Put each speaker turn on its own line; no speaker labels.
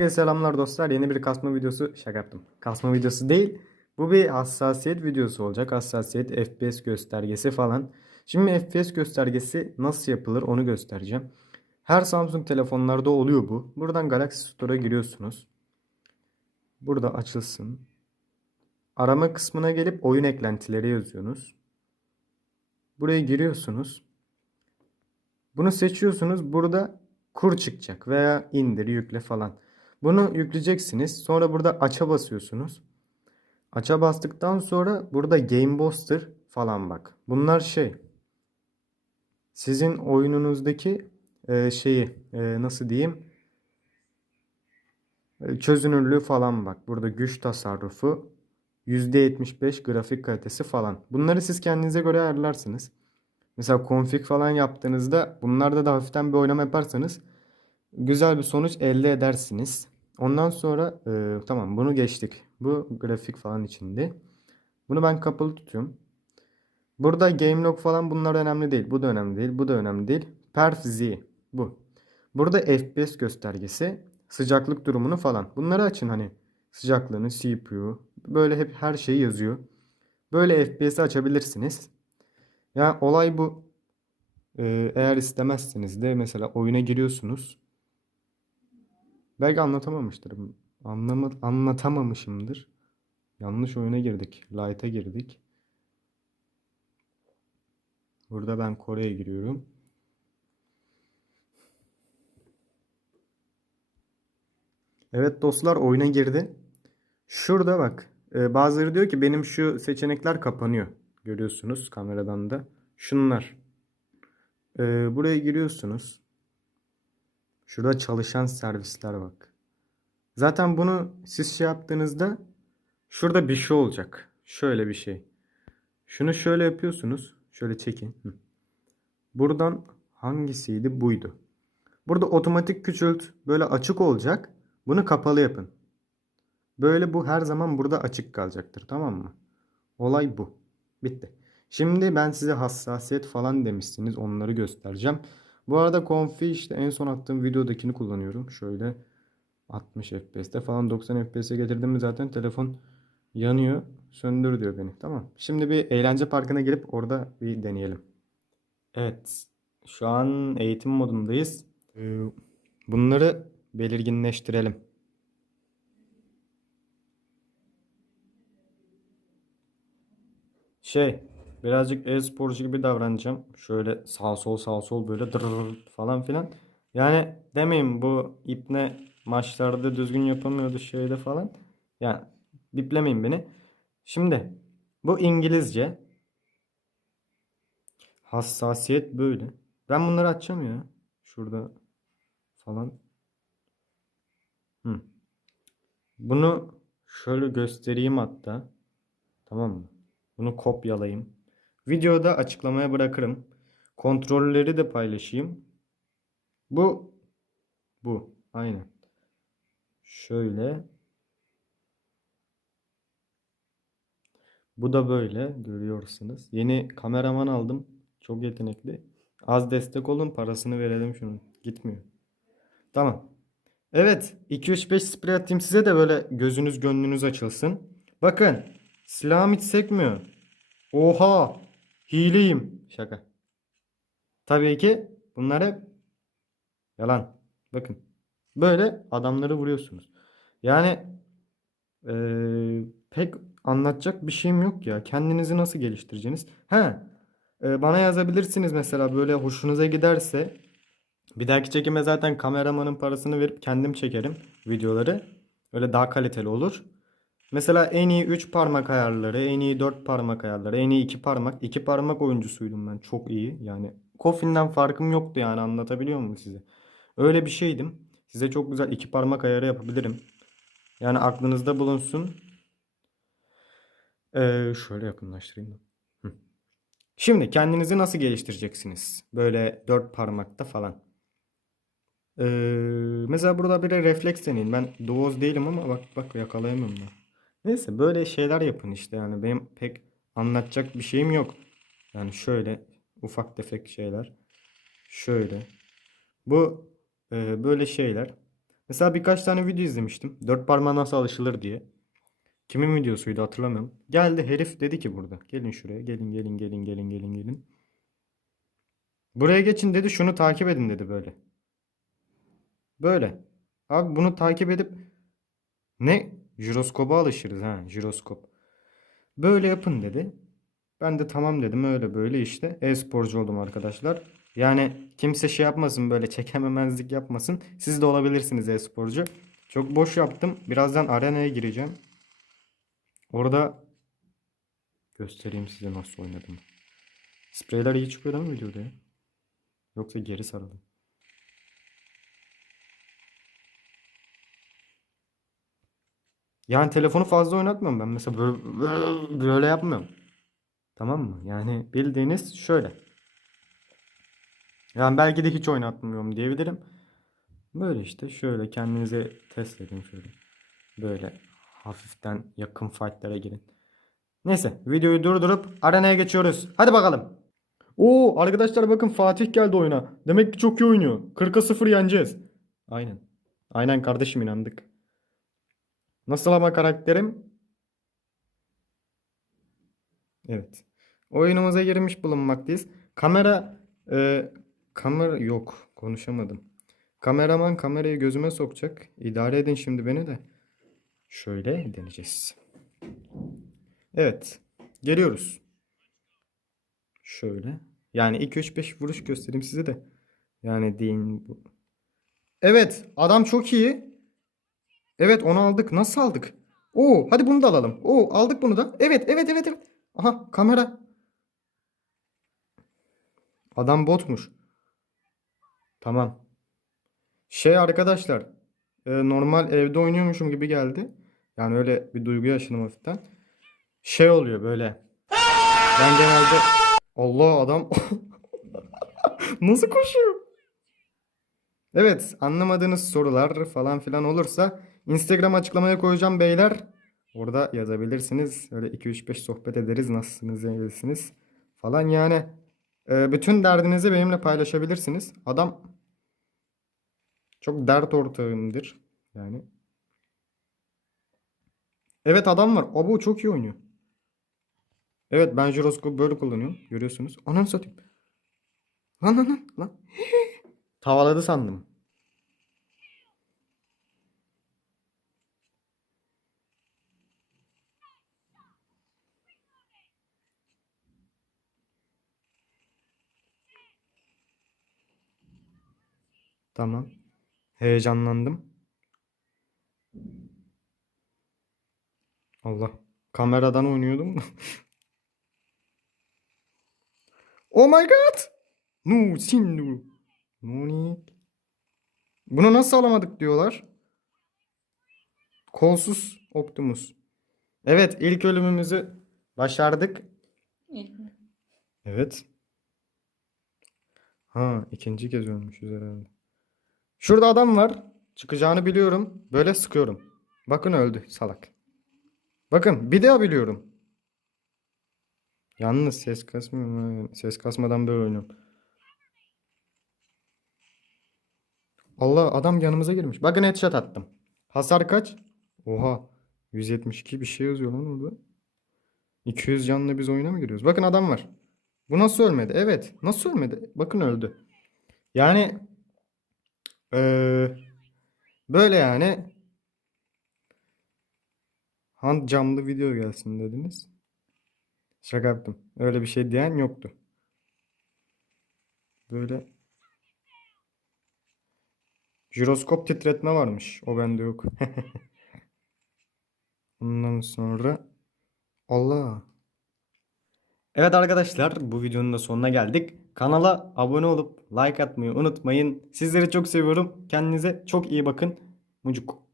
Herkese selamlar dostlar. Yeni bir kasma videosu şaka yaptım. Kasma videosu değil. Bu bir hassasiyet videosu olacak. Hassasiyet, FPS göstergesi falan. Şimdi FPS göstergesi nasıl yapılır onu göstereceğim. Her Samsung telefonlarda oluyor bu. Buradan Galaxy Store'a giriyorsunuz. Burada açılsın. Arama kısmına gelip oyun eklentileri yazıyorsunuz. Buraya giriyorsunuz. Bunu seçiyorsunuz. Burada kur çıkacak veya indir, yükle falan. Bunu yükleyeceksiniz. Sonra burada aça basıyorsunuz. Aça bastıktan sonra burada Game Booster falan bak. Bunlar şey sizin oyununuzdaki e, şeyi e, nasıl diyeyim e, çözünürlüğü falan bak. Burada güç tasarrufu %75 grafik kalitesi falan. Bunları siz kendinize göre ayarlarsınız. Mesela config falan yaptığınızda bunlarda da hafiften bir oynama yaparsanız güzel bir sonuç elde edersiniz. Ondan sonra e, tamam bunu geçtik. Bu grafik falan içinde. Bunu ben kapalı tutuyorum. Burada game log falan bunlar önemli değil. Bu da önemli değil. Bu da önemli değil. Perf Z bu. Burada FPS göstergesi, sıcaklık durumunu falan. Bunları açın hani sıcaklığını, CPU böyle hep her şeyi yazıyor. Böyle FPS'i açabilirsiniz. Ya olay bu. Ee, eğer istemezseniz de mesela oyuna giriyorsunuz. Belki anlatamamıştır. Anlama, anlatamamışımdır. Yanlış oyuna girdik. Light'a girdik. Burada ben Kore'ye giriyorum. Evet dostlar oyuna girdi. Şurada bak. e, bazıları diyor ki benim şu seçenekler kapanıyor. Görüyorsunuz kameradan da. Şunlar. E, buraya giriyorsunuz. Şurada çalışan servisler bak. Zaten bunu siz şey yaptığınızda şurada bir şey olacak. Şöyle bir şey. Şunu şöyle yapıyorsunuz. Şöyle çekin. Buradan hangisiydi? Buydu. Burada otomatik küçült böyle açık olacak. Bunu kapalı yapın. Böyle bu her zaman burada açık kalacaktır. Tamam mı? Olay bu. Bitti. Şimdi ben size hassasiyet falan demişsiniz. Onları göstereceğim. Bu arada Confi işte en son attığım videodakini kullanıyorum. Şöyle 60 FPS'te falan 90 FPS'e getirdim zaten telefon yanıyor. Söndür diyor beni. Tamam. Şimdi bir eğlence parkına girip orada bir deneyelim. Evet. Şu an eğitim modundayız. Ee, Bunları belirginleştirelim. Şey, birazcık e-sporcu gibi davranacağım. Şöyle sağ sol sağ sol böyle dırr falan filan. Yani demeyin bu ipne maçlarda düzgün yapamıyordu şeyde falan. Yani biplemeyin beni. Şimdi bu İngilizce. Hassasiyet böyle. Ben bunları açacağım ya. Şurada falan. Hı. Bunu şöyle göstereyim hatta. Tamam mı? Bunu kopyalayayım. Videoda açıklamaya bırakırım. Kontrolleri de paylaşayım. Bu bu. Aynen. Şöyle. Bu da böyle görüyorsunuz. Yeni kameraman aldım. Çok yetenekli. Az destek olun parasını verelim şunun. Gitmiyor. Tamam. Evet. 2-3-5 sprey atayım size de böyle gözünüz gönlünüz açılsın. Bakın. Silahım hiç sekmiyor. Oha. Hileyim. Şaka. Tabii ki bunlar hep yalan. Bakın. Böyle adamları vuruyorsunuz. Yani eee, pek anlatacak bir şeyim yok ya. Kendinizi nasıl geliştireceğiniz? He. e, bana yazabilirsiniz mesela böyle hoşunuza giderse. Bir dahaki çekime zaten kameramanın parasını verip kendim çekerim videoları. Öyle daha kaliteli olur. Mesela en iyi 3 parmak ayarları, en iyi 4 parmak ayarları, en iyi 2 parmak. 2 parmak oyuncusuydum ben. Çok iyi. Yani Koffin'den farkım yoktu yani anlatabiliyor muyum size? Öyle bir şeydim. Size çok güzel 2 parmak ayarı yapabilirim. Yani aklınızda bulunsun. Ee, şöyle yakınlaştırayım. Şimdi kendinizi nasıl geliştireceksiniz? Böyle 4 parmakta falan. Ee, mesela burada bir refleks deneyin. Ben Duoz değilim ama bak bak yakalayamıyorum ben. Neyse böyle şeyler yapın işte yani benim pek anlatacak bir şeyim yok. Yani şöyle ufak tefek şeyler. Şöyle. Bu e, böyle şeyler. Mesela birkaç tane video izlemiştim. Dört parmağa nasıl alışılır diye. Kimin videosuydu hatırlamıyorum. Geldi herif dedi ki burada. Gelin şuraya. Gelin gelin gelin gelin gelin gelin. Buraya geçin dedi. Şunu takip edin dedi böyle. Böyle. Abi bunu takip edip ne? Jiroskopa alışırız ha. Jiroskop. Böyle yapın dedi. Ben de tamam dedim öyle böyle işte. E-sporcu oldum arkadaşlar. Yani kimse şey yapmasın böyle çekememezlik yapmasın. Siz de olabilirsiniz e-sporcu. Çok boş yaptım. Birazdan arenaya gireceğim. Orada göstereyim size nasıl oynadım. Spreyler iyi çıkıyor değil mi videoda ya? Yoksa geri saralım. Yani telefonu fazla oynatmıyorum ben. Mesela böyle, böyle yapmıyorum. Tamam mı? Yani bildiğiniz şöyle. Yani belki de hiç oynatmıyorum diyebilirim. Böyle işte şöyle kendinize test edin şöyle. Böyle hafiften yakın fightlara girin. Neyse videoyu durdurup arenaya geçiyoruz. Hadi bakalım. Oo arkadaşlar bakın Fatih geldi oyuna. Demek ki çok iyi oynuyor. 40'a 0 yeneceğiz. Aynen. Aynen kardeşim inandık. Nasıl ama karakterim? Evet. Oyunumuza girmiş bulunmaktayız. Kamera e, kamera yok. Konuşamadım. Kameraman kamerayı gözüme sokacak. İdare edin şimdi beni de. Şöyle deneyeceğiz. Evet. Geliyoruz. Şöyle. Yani 2 3 5 vuruş göstereyim size de. Yani deyin bu. Evet, adam çok iyi. Evet, onu aldık. Nasıl aldık? Oo, hadi bunu da alalım. Oo, aldık bunu da. Evet, evet, evet, evet. Aha, kamera. Adam botmuş. Tamam. Şey arkadaşlar, e, normal evde oynuyormuşum gibi geldi. Yani öyle bir duygu yaşadım hafiften. Şey oluyor böyle. Ben genelde Allah adam nasıl koşuyor? Evet, anlamadığınız sorular falan filan olursa Instagram açıklamaya koyacağım beyler. Orada yazabilirsiniz. Öyle 2 3 5 sohbet ederiz. Nasılsınız, iyisiniz falan yani. e, bütün derdinizi benimle paylaşabilirsiniz. Adam çok dert ortağımdır. Yani. Evet adam var. O bu çok iyi oynuyor. Evet ben jiroskopu böyle kullanıyorum. Görüyorsunuz. Ananı satayım. Lan lan lan lan. Tavaladı sandım. Tamam. Heyecanlandım. Allah. Kameradan oynuyordum. oh my god. No, sin no. Bunu nasıl alamadık diyorlar. Kolsuz Optimus. Evet, ilk ölümümüzü başardık. Evet. Ha, ikinci kez ölmüşüz herhalde. Şurada adam var. Çıkacağını biliyorum. Böyle sıkıyorum. Bakın öldü salak. Bakın bir daha biliyorum. Yalnız ses kasmıyor. ha. Ses kasmadan böyle oynuyorum. Allah adam yanımıza girmiş. Bakın headshot attım. Hasar kaç? Oha. 172 bir şey yazıyor lan orada. 200 canlı biz oyuna mı giriyoruz? Bakın adam var. Bu nasıl ölmedi? Evet. Nasıl ölmedi? Bakın öldü. Yani eee, böyle yani hand camlı video gelsin dediniz. Şaka yaptım. Öyle bir şey diyen yoktu. Böyle jiroskop titretme varmış. O bende yok. Ondan sonra Allah. Evet arkadaşlar bu videonun da sonuna geldik. Kanala abone olup like atmayı unutmayın. Sizleri çok seviyorum. Kendinize çok iyi bakın. Mucuk.